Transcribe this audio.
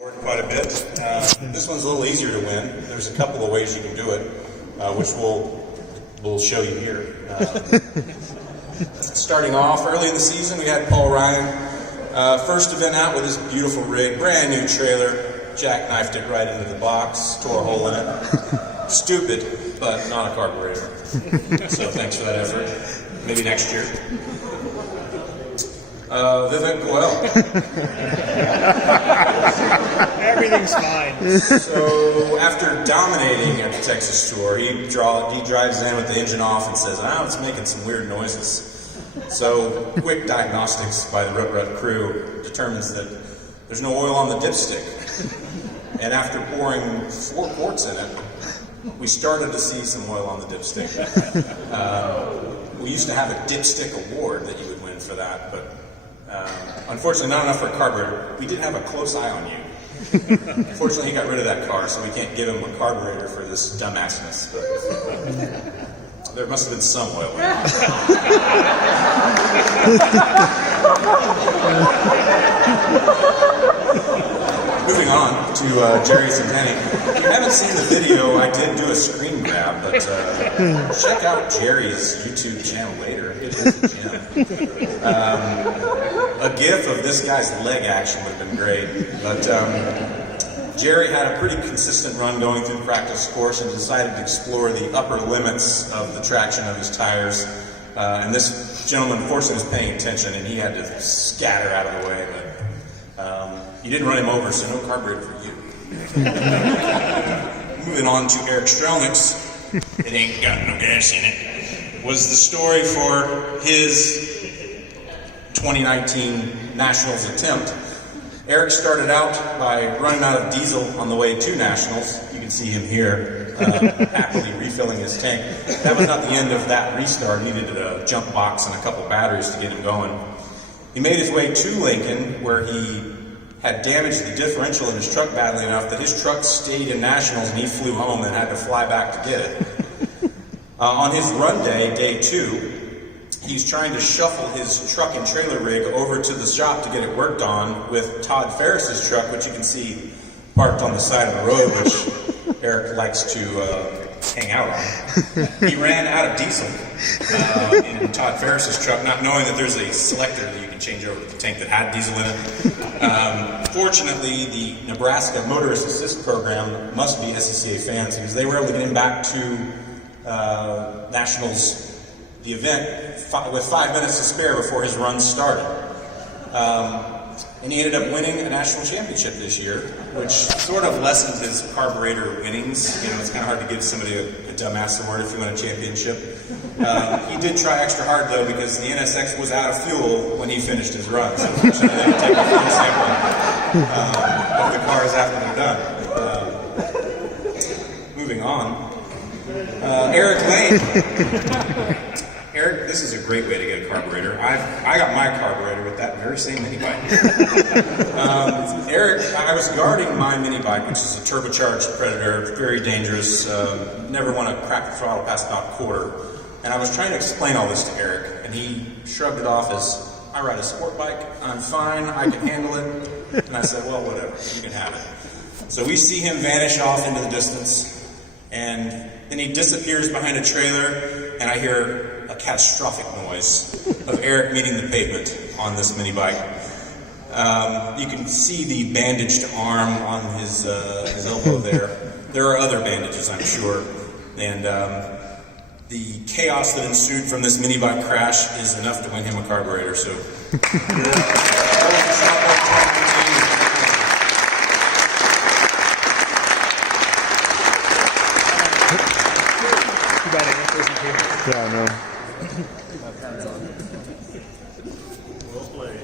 Quite a bit. This one's a little easier to win. There's a couple of ways you can do it, which we'll show you here. Starting off early in the season, we had Paul Ryan. First event out with his beautiful rig, brand new trailer, jackknifed it right into the box, tore a hole in it. Stupid, but not a carburetor. So thanks for that effort. Maybe next year. Vivek Goel. Everything's fine. So after dominating at the Texas Tour, he drives in with the engine off and says, it's making some weird noises. So quick diagnostics by the Rut crew determines that there's no oil on the dipstick. And after pouring 4 quarts in it, we started to see some oil on the dipstick. We used to have a dipstick award that you would win for that, but unfortunately not enough for a carburetor. We did have a close eye on you. Unfortunately, he got rid of that car, so we can't give him a carburetor for this dumbassness. But there must have been some oil in it. Moving on to Jerry Centennial. If you haven't seen the video, I did do a screen grab, but check out Jerry's YouTube channel later. It is a gem. A gif of this guy's leg action would have been great, but Jerry had a pretty consistent run going through the practice course and decided to explore the upper limits of the traction of his tires. And this gentleman, unfortunately, was paying attention, and he had to scatter out of the way, but you didn't run him over, so no carburetor for you. Moving on to Eric Stromberg's, it ain't got no gas in it, was the story for his 2019 Nationals attempt. Eric started out by running out of diesel on the way to Nationals. You can see him here, happily refilling his tank. That was not the end of that restart. He needed a jump box and a couple batteries to get him going. He made his way to Lincoln, where he had damaged the differential in his truck badly enough that his truck stayed in Nationals and he flew home and had to fly back to get it. On his run day, day 2, he's trying to shuffle his truck and trailer rig over to the shop to get it worked on with Todd Ferris's truck, which you can see parked on the side of the road, which Eric likes to hang out on. He ran out of diesel in Todd Ferris's truck, not knowing that there's a selector that you can change over to the tank that had diesel in it. Fortunately, the Nebraska Motorist Assist Program must be SCCA fans, because they were able to get him back to Nationals, the event, with 5 minutes to spare before his run started. And he ended up winning a national championship this year, which sort of lessened his carburetor winnings. You know, it's kind of hard to give somebody a dumbass award if you win a championship. He did try extra hard, though, because the NSX was out of fuel when he finished his run. So unfortunately, they take a fuel sample of the cars after they're done. Moving on. Eric Lane. Eric, this is a great way to get a carburetor. I got my carburetor with that very same mini bike. Eric, I was guarding my mini bike, which is a turbocharged Predator, very dangerous, never want to crack the throttle past about a quarter. And I was trying to explain all this to Eric, and he shrugged it off as, I ride a sport bike, I'm fine, I can handle it. And I said, well, whatever, you can have it. So we see him vanish off into the distance, and then he disappears behind a trailer, and I hear a catastrophic noise of Eric meeting the pavement on this mini bike. You can see the bandaged arm on his elbow there. There are other bandages, I'm sure. And the chaos that ensued from this mini bike crash is enough to win him a carburetor. So. Yeah, I know. Well played.